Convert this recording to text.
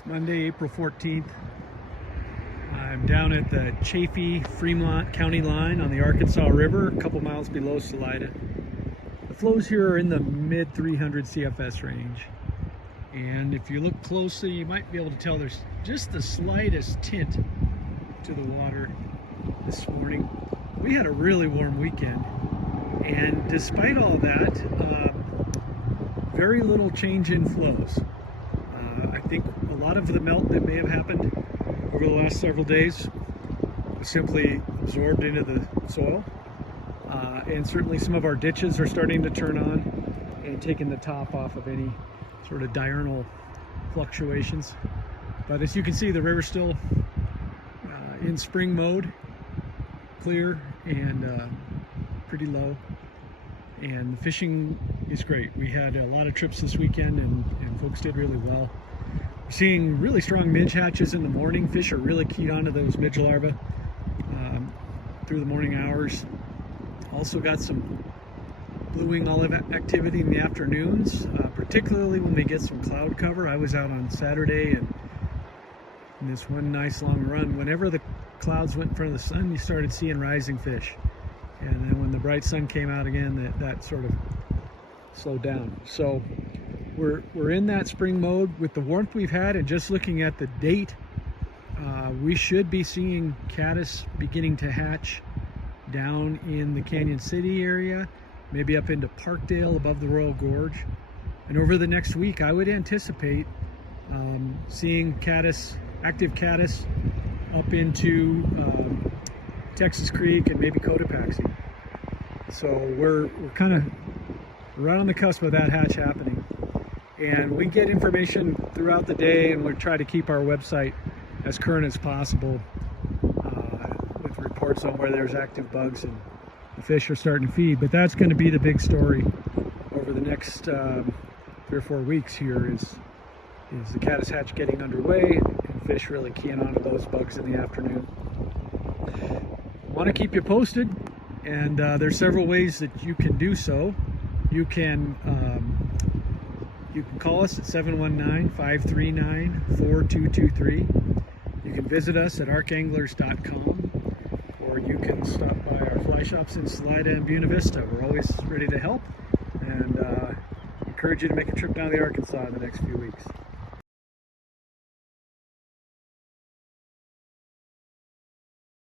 It's Monday, April 14th. I'm down at the Chaffee Fremont County Line on the Arkansas River, a couple miles below Salida. The flows here are in the mid 300 CFS range. And if you look closely, you might be able to tell there's just the slightest tint to the water this morning. We had a really warm weekend, and despite all that, very little change in flows. I think a lot of the melt that may have happened over the last several days was simply absorbed into the soil. And certainly some of our ditches are starting to turn on and taking the top off of any sort of diurnal fluctuations. But as you can see, the river's still in spring mode, clear and pretty low. And the fishing is great. We had a lot of trips this weekend and folks did really well. We're seeing really strong midge hatches in the morning. Fish are really keyed onto those midge larvae through the morning hours. Also got some blue wing olive activity in the afternoons, particularly when we get some cloud cover. I was out on Saturday and in this one nice long run, whenever the clouds went in front of the sun, you started seeing rising fish. And then when the bright sun came out again, that sort of slowed down. So we're in that spring mode with the warmth we've had, and just looking at the date, we should be seeing caddis beginning to hatch down in the Canyon City area, maybe up into Parkdale above the Royal Gorge. And over the next week, I would anticipate seeing caddis, active caddis, up into Texas Creek and maybe Cotopaxi. So we're kind of right on the cusp of that hatch happening. And we get information throughout the day, and we try to keep our website as current as possible with reports on where there's active bugs and the fish are starting to feed. But that's going to be the big story over the next 3 or 4 weeks here is the caddis hatch getting underway and fish really keying onto those bugs in the afternoon. Want to keep you posted, and there's several ways that you can do so. You can call us at 719-539-4223. You can visit us at ArkAnglers.com, or you can stop by our fly shops in Salida and Buena Vista. We're always ready to help, and encourage you to make a trip down to the Arkansas in the next few weeks.